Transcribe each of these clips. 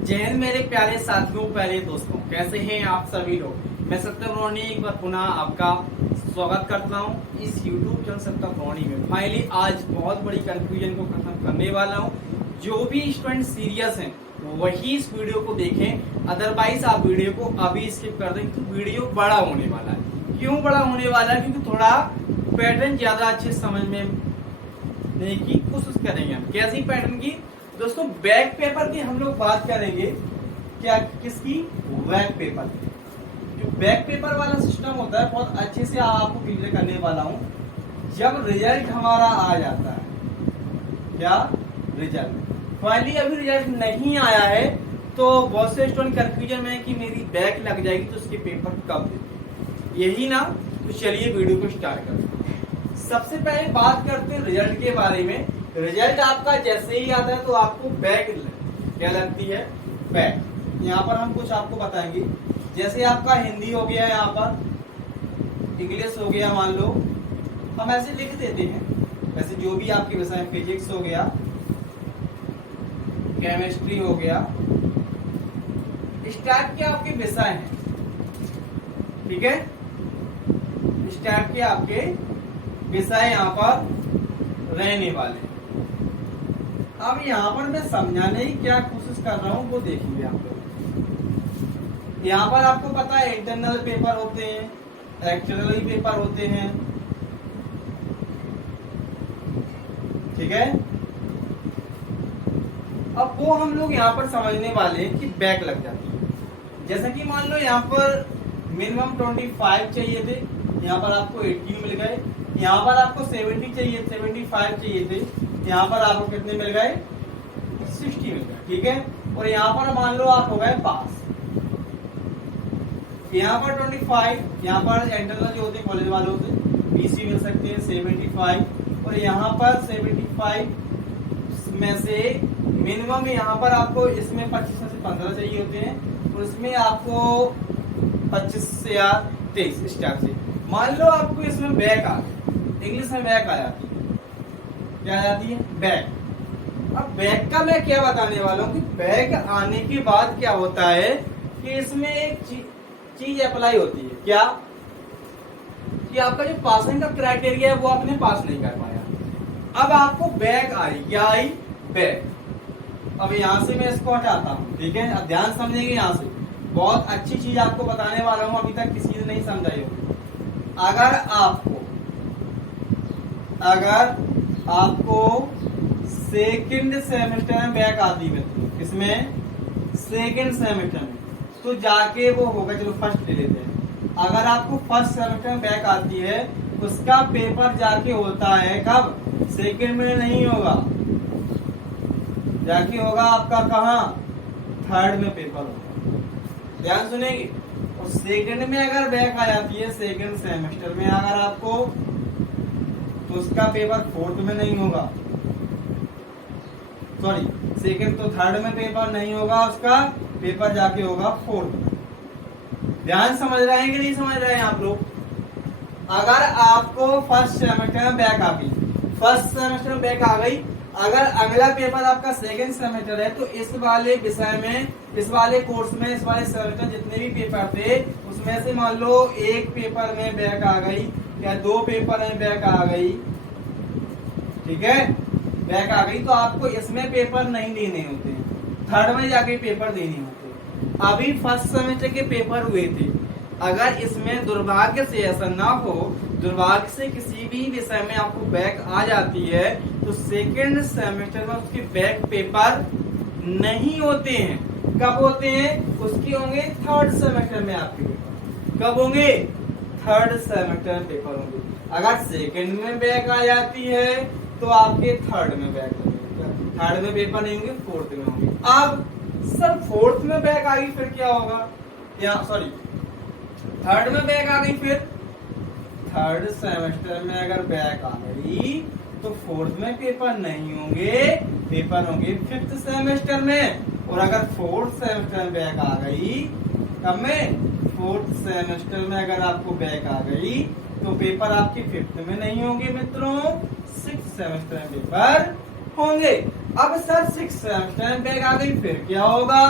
जय हिंद मेरे प्यारे साथियों, प्यारे दोस्तों, कैसे हैं आप सभी लोग। मैं सत्यम रोहनी एक बार पुनः आपका स्वागत करता हूं इस YouTube चैनल सत्यम रोहनी में। फाइनली आज बहुत बड़ी कंफ्यूजन को खत्म करने वाला हूं। जो भी स्टूडेंट सीरियस हैं वही इस वीडियो को देखें, अदरवाइज आप वीडियो को अभी स्किप कर दें तो वीडियो बड़ा होने वाला है। क्यों बड़ा होने वाला है? क्योंकि थोड़ा पैटर्न ज्यादा अच्छे समझ में नहीं की कोशिश करेंगे हम। कैसी पैटर्न की दोस्तों? बैक पेपर की हम लोग बात करेंगे। क्या किसकी? Back paper. जो बैक पेपर वाला सिस्टम होता है बहुत अच्छे से आपको क्लियर करने वाला हूं। जब रिजल्ट हमारा आ जाता है, क्या रिजल्ट फाइनली अभी रिजल्ट नहीं आया है तो बहुत से स्टूडेंट कंफ्यूजन में है कि मेरी बैक लग जाएगी तो उसके पेपर कब देंगे, यही ना। तो चलिए वीडियो को स्टार्ट करते हैं। सबसे पहले बात करते हैं रिजल्ट के बारे में। रिजल्ट आपका जैसे ही आता है तो आपको बैक क्या लगती है? बैक। यहाँ पर हम कुछ आपको बताएंगे। जैसे आपका हिंदी हो गया, यहाँ पर इंग्लिश हो गया, मान लो हम ऐसे लिख देते हैं। वैसे जो भी आपके विषय, फिजिक्स हो गया, केमिस्ट्री हो गया, इस टाइप के आपके विषय हैं, ठीक है। इस टाइप के आपके विषय यहाँ पर रहने वाले हैं। अब यहाँ पर मैं समझाने की क्या कोशिश कर रहा हूँ वो देखिए आप लोग। यहाँ पर आपको पता है इंटरनल पेपर होते हैं, एक्सटर्नल पेपर होते हैं, ठीक है। अब वो हम लोग यहाँ पर समझने वाले हैं कि बैक लग जाती है। जैसा कि मान लो यहाँ पर मिनिमम 25 चाहिए थे, यहाँ पर आपको 18 मिल गए। यहाँ पर आपको 70 चाहिए, 75 चाहिए थे, यहाँ पर आपको कितने मिल गए? 60 मिल गए, ठीक है। और यहाँ पर मान लो आप हो गए पास। यहाँ पर 25, यहाँ पर इंटरनल जो होते हैं कॉलेज वाले होते हैं 20 मिल सकते हैं, 75। और यहाँ पर 75 में से मिनिमम यहाँ पर आपको इसमें 25 में से 15 चाहिए होते हैं, और इसमें आपको 25 या 23 इस टाइप से। मान लो आपको इसमें बैक आ गया, इंग्लिश में बैक आ जाती है। क्या आ जाती है? बैक। अब बैक का मैं क्या बताने वाला हूँ कि बैक आने के बाद क्या होता है कि इसमें एक चीज अप्लाई होती है। क्या? कि आपका जो पासिंग का क्राइटेरिया है वो आपने पास नहीं कर पाया। अब आपको बैक आई, क्या आई? बैक। अब यहां से मैं इसको हटाता हूं, ठीक है। अब ध्यान समझेंगे, यहां से बहुत अच्छी चीज आपको बताने वाला हूं, अभी तक किसी ने नहीं समझाई होगी। अगर आपको सेकंड सेमेस्टर में बैक आती है, इसमें सेकंड सेमेस्टर में, तो जाके वो होगा, चलो फर्स्ट ले लेते हैं। अगर आपको फर्स्ट सेमेस्टर में बैक आती है उसका पेपर जाके होता है कब? सेकंड में नहीं होगा, जाके होगा आपका कहाँ? थर्ड में पेपर होगा। ध्यान सुनेंगे। और सेकंड में अगर बैक आ जाती है, सेकंड सेमेस्टर में अगर आपको, तो उसका पेपर फोर्थ में नहीं होगा। सॉरी, सेकंड तो थर्ड में पेपर नहीं होगा, उसका पेपर जाके होगा फोर्थ में। ध्यान समझ रहे हैं कि नहीं समझ रहे हैं आप लोग? अगर आपको फर्स्ट सेमेस्टर में बैक आ गई, फर्स्ट सेमेस्टर में बैक आ गई, अगर अगला पेपर आपका सेकंड सेमेस्टर है तो इस वाले विषय में, इस वाले कोर्स में, इस वाले सेमेस्टर जितने भी पेपर थे उसमें से मान लो एक पेपर में बैक आ गई या 2 पेपर में बैक आ गई, ठीक है, बैक आ गई, तो आपको इसमें पेपर नहीं देने होते, थर्ड में जाके पेपर देने होते। अभी फर्स्ट सेमेस्टर के पेपर हुए थे, अगर इसमें दुर्भाग्य से ऐसा ना हो, दुर्भाग्य से किसी भी विषय में आपको बैक आ जाती है तो सेकंड सेमेस्टर में उसके बैक पेपर नहीं होते हैं। कब होते हैं? उसके होंगे थर्ड सेमेस्टर में आपके पेपर। कब होंगे? थर्ड सेमेस्टर में पेपर होंगे। अगर सेकंड में बैक आ जाती है तो आपके थर्ड में बैक होंगे, थर्ड में पेपर नहीं होंगे, फोर्थ में होंगे। अब सर फोर्थ में बैक आ गई फिर क्या होगा? या सॉरी, थर्ड में बैक आ गई, फिर थर्ड सेमेस्टर में अगर बैक आ गई तो फोर्थ में पेपर नहीं होंगे, पेपर होंगे फिफ्थ सेमेस्टर में। और अगर फोर्थ सेमेस्टर में बैक आ गई, कब में? फोर्थ सेमेस्टर में अगर आपको बैक आ गई तो पेपर आपके फिफ्थ में नहीं होंगे मित्रों, सिक्स सेमेस्टर में पेपर होंगे। अब सर 6 सेमेस्टर में बैक आ गई, फिर क्या होगा?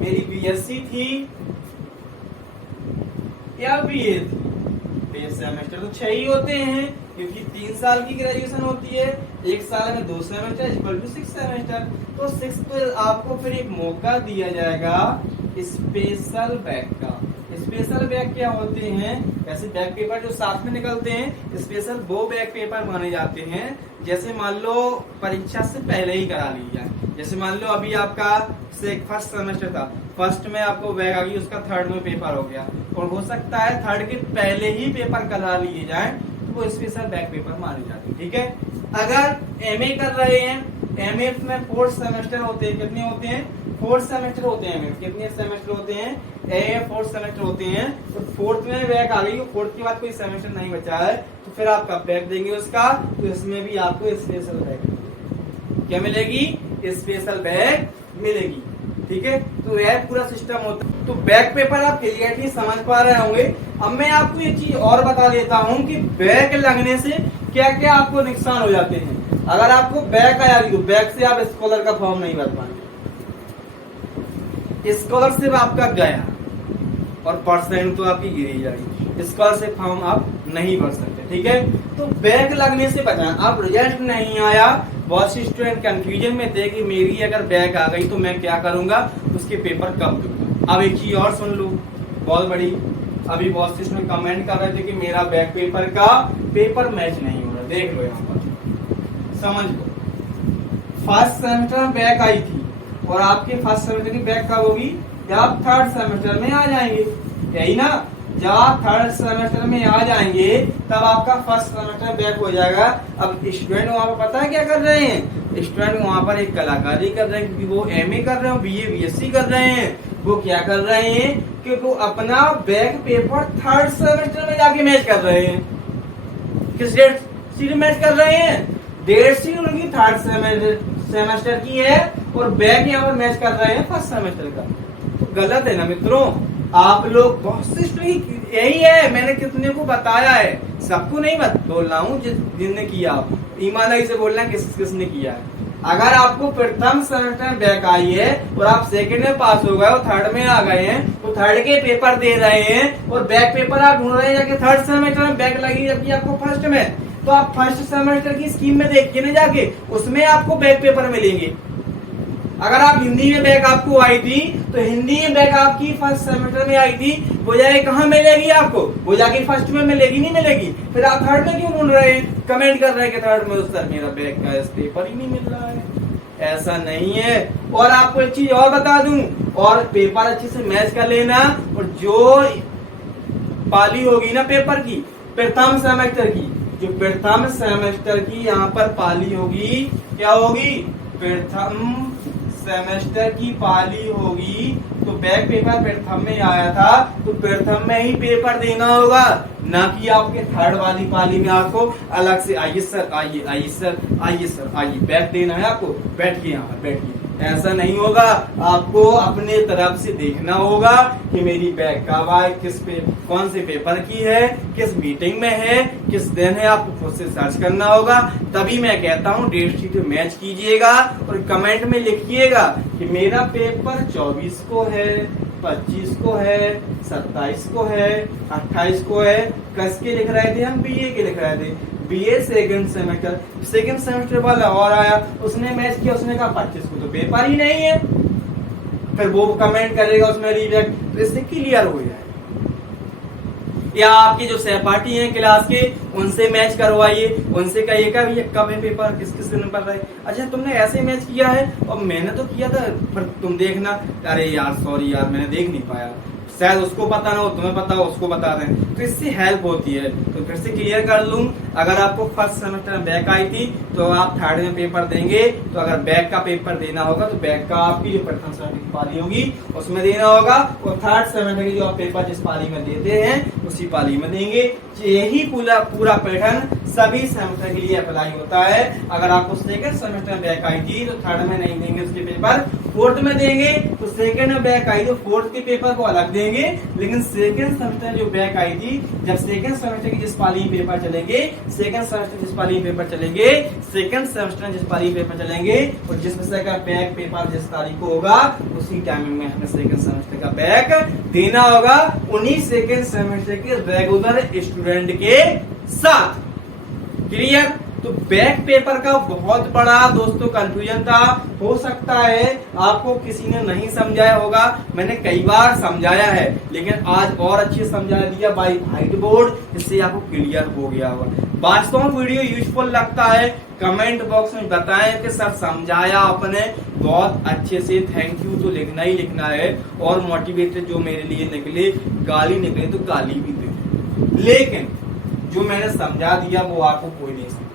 मेरी बीएससी थी या बीए थी, बेस सेमेस्टर तो 6 ही होते हैं क्योंकि 3 साल की ग्रेजुएशन होती है, 1 साल में 2 सेमेस्टर इक्वल टू 6 सेमेस्टर। तो 6 पे आपको फिर एक मौका दिया जाएगा स्पेशल बैक का। स्पेशल बैक क्या होते हैं? ऐसे बैक पेपर जो साथ में निकलते हैं, स्पेशल वो बैक पेपर माने जाते हैं जैसे मान लो परीक्षा से पहले ही करा ली जाए। जैसे मान लो अभी आपका फर्स्ट सेमेस्टर था, फर्स्ट में आपको बैक आ गई, उसका थर्ड में पेपर हो गया, और हो सकता है थर्ड के पहले ही पेपर करा लिए जाए, तो वो स्पेशल बैक पेपर माने जाते हैं। ठीक है। अगर एमए कर रहे हैं, एमए में 4 सेमेस्टर होते हैं। कितने होते हैं? 4 सेमेस्टर होते हैं। एमए कितने सेमेस्टर होते हैं? एमए 4 सेमेस्टर होते हैं। तो 4th में बैक आ गई, 4th के बाद कोई सेमेस्टर नहीं बचा है, तो फिर आप कब बैक देंगे उसका? तो इसमें भी आपको स्पेशल बैक क्या मिलेगी? स्पेशल बैक मिलेगी। ठीक है। तो यह पूरा सिस्टम होता है। तो बैक पेपर आप क्लियरली समझ पा रहे होंगे। अब मैं आपको एक चीज और बता देता हूँ कि बैक लगने से क्या क्या आपको नुकसान हो जाते हैं। अगर आपको बैक आया तो बैक से आप स्कॉलर का फॉर्म नहीं भर पाएंगे, स्कॉलरशिप आपका गया और परसेंट तो आपकी गिरी जाएगी, स्कॉलरशिप फॉर्म आप नहीं भर सकते। ठीक है। तो बैक लगने से बचाना। अब रिजल्ट नहीं आया, बहुत से स्टूडेंट कंफ्यूजन में थे कि मेरी अगर बैक आ गई तो मैं क्या करूंगा, उसके पेपर कब दूंगा। अब एक चीज और सुन लो, बहुत बड़ी। अभी बहुत से स्टूडेंट कमेंट कर रहे थे कि मेरा बैक पेपर का पेपर मैच नहीं हो रहा। देख लो यहाँ पर, समझ लो। फर्स्ट सेमेस्टर में बैक आई थी और आपके फर्स्ट सेमेस्टर की बैक कब होगी? जब आप थर्ड सेमेस्टर में आ जाएंगे, यही ना? जब आप थर्ड सेमेस्टर में आ जाएंगे तब आपका फर्स्ट सेमेस्टर बैक हो जाएगा। अब स्टूडेंट वहां पर पता है क्या कर रहे हैं? स्टूडेंट वहां पर एक कलाकारी कर रहे हैं, क्योंकि वो एमए कर रहे हैं, बीए बीएससी कर रहे हैं। वो क्या कर रहे हैं कि वो अपना बैक पेपर थर्ड सेमेस्टर में जाके मैच कर रहे हैं। किस डेट शीट मैच कर रहे हैं? डेट शीट उनकी थर्ड सेमेस्टर की है और बैक यहाँ पर मैच कर रहे हैं फर्स्ट सेमेस्टर का। तो गलत है ना मित्रों। आप लोग बहुत से यही है, मैंने कितने को बताया है, सबको नहीं बोल रहा हूँ, जिसने किया ईमानदारी से बोलना किसने किया है। अगर आपको प्रथम सेमेस्टर में बैक आई है और आप सेकंड में पास हो गए और थर्ड में आ गए हैं, तो थर्ड के पेपर दे रहे हैं और बैक पेपर आप ढूंढ रहे हैं जाके थर्ड सेमेस्टर में बैक लगी जबकि आपको फर्स्ट में, तो आप फर्स्ट सेमेस्टर की स्कीम में देखिए ना जाके, उसमें आपको बैक पेपर मिलेंगे। अगर आप हिंदी में बैक आपको आई थी तो हिंदी में बैक आपकी फर्स्ट सेमेस्टर में आई थी, वो जाके कहाँ मिलेगी आपको? वो जाके फर्स्ट में मिलेगी, नहीं मिलेगी? फिर आप थर्ड में क्यों ढूंढ रहे हैं, कमेंट कर रहे हैं कि थर्ड में सर मेरा बैक का इस पेपर ही नहीं मिल रहा है? ऐसा नहीं है। और आपको एक चीज और बता दूं, और पेपर अच्छे से मैच कर लेना, और जो पाली होगी ना पेपर की प्रथम सेमेस्टर की, जो प्रथम सेमेस्टर की यहाँ पर पाली होगी, क्या होगी? प्रथम सेमेस्टर की पाली होगी। तो बैक पेपर प्रथम में आया था तो प्रथम में ही पेपर देना होगा, ना कि आपके थर्ड वाली पाली में आपको अलग से आइए सर, आइए आइए सर, आइए सर, आइए बैक देना है आपको, बैठिए यहाँ पर बैठिए। ऐसा नहीं होगा। आपको अपने तरफ से देखना होगा कि मेरी बैक कब आए, कौन से पेपर की है, किस मीटिंग में है, किस दिन है, आपको खुद से सर्च करना होगा। तभी मैं कहता हूँ डेट शीट मैच कीजिएगा और कमेंट में लिखिएगा कि मेरा पेपर 24 को है, 25 को है, 27 को है, 28 को है। किसके लिख रहे थे हम? बीए के लिख रहे थे। बीए सेकंड सेमेस्टर वाला और आया, उसने मैच किया, उसने कहा 25 को तो पेपर ही नहीं है, फिर वो कमेंट करेगा उसमें रिजेक्ट, तो इससे क्लियर हो जाए। या आपके जो सहपाठी हैं क्लास के, उनसे मैच करवाइए, उनसे कहिए का ये कब है पेपर, किस किस दिन पर है। अच्छा तुमने ऐसे मैच किया है और मैंने तो किया था, पर तुम देखना, अरे यार सॉरी यार मैंने देख नहीं पाया, शायद उसको पता ना हो, तुम्हें पता हो, उसको बता रहे हैं, तो इससे हेल्प होती है। तो फिर से क्लियर कर लूं, अगर आपको फर्स्ट सेमेस्टर में बैक आई थी तो आप थर्ड में पेपर देंगे, तो अगर बैक का पेपर देना होगा तो बैक का आपकी जो प्रथम सेमेस्टर की पाली होगी उसमें देना होगा, और थर्ड सेमेस्टर की जो आप पेपर जिस पाली में देते हैं उसी पाली में देंगे। यही पूरा पैटर्न सभी सेमेस्टर के लिए अप्लाई होता है। अगर आपको सेकंड सेमेस्टर में बैक आई थी तो थर्ड में नहीं देंगे उसके पेपर, फोर्थ में देंगे तो सेकंड में बैक आई तो फोर्थ के पेपर को अलग देंगे, लेकिन सेकंड सेमेस्टर जो बैक आई थी, जब सेकंड सेमेस्टर की जिस पाली में पेपर चलेंगे, सेकंड सेमेस्टर जिस पाली में पेपर चलेंगे, सेकंड सेमेस्टर में जिस पाली में पेपर चलेंगे और जिस विषय का बैक पेपर जिस तारीख को होगा उसी टाइमिंग में हमें सेकंड सेमेस्टर का बैक देना होगा, उन्हीं सेकंड सेमेस्टर के रेगुलर स्टूडेंट के साथ। क्लियर? तो बैक पेपर का बहुत बड़ा दोस्तों कंफ्यूजन था, हो सकता है आपको किसी ने नहीं समझाया होगा, मैंने कई बार समझाया है, लेकिन आज और अच्छे समझा दिया बाय व्हाइट बोर्ड, इससे आपको क्लियर हो गया होगा। वास्तव में वीडियो यूजफुल लगता है कमेंट बॉक्स में बताएं कि सर समझाया आपने बहुत अच्छे से, थैंक यू तो लिखना ही लिखना है, और मोटिवेटेड जो मेरे लिए निकले, गाली निकले तो गाली भी दे, लेकिन जो मैंने समझा दिया वो आपको कोई नहीं समझेगा।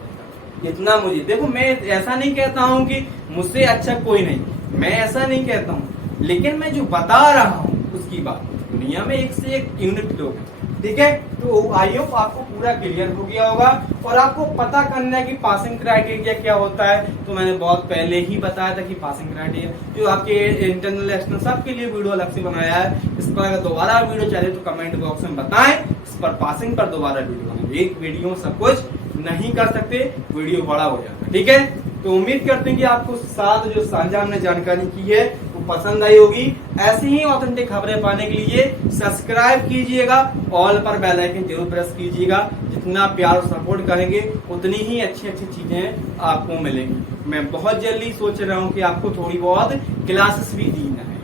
इतना मुझे देखो, मैं ऐसा नहीं कहता हूं कि मुझसे अच्छा कोई नहीं, मैं ऐसा नहीं कहता हूं, लेकिन मैं जो बता रहा हूं उसकी बात, दुनिया में एक से एक यूनिट लोग हैं, ठीक है। तो आई होप आपको पूरा क्लियर हो गया होगा, और आपको पता करना है कि पासिंग क्राइटेरिया क्या होता है, तो मैंने बहुत पहले ही बताया था कि पासिंग क्राइटेरिया जो आपके इंटरनल एक्सटर्नल सबके लिए वीडियो अलग से बनाया है, इस पर अगर दोबारा वीडियो चाहे तो कमेंट बॉक्स में बताएं, इस पर पासिंग पर दोबारा वीडियो बनाएंगे, एक वीडियो में सब कुछ नहीं कर सकते, वीडियो बड़ा हो जाता है, ठीक है। तो उम्मीद करते हैं कि आपको साथ जो साझा हमने जानकारी की है वो पसंद आई होगी। ऐसी ही ऑथेंटिक खबरें पाने के लिए सब्सक्राइब कीजिएगा, ऑल पर बेल आइकन जरूर प्रेस कीजिएगा, जितना प्यार और सपोर्ट करेंगे उतनी ही अच्छी अच्छी चीजें आपको मिलेंगी। मैं बहुत जल्दी सोच रहा हूँ कि आपको थोड़ी बहुत क्लासेस भी देना है,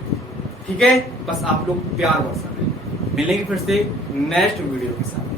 ठीक है, बस आप लोग प्यार बरसा दें। मिलेंगे फिर से नेक्स्ट वीडियो के साथ।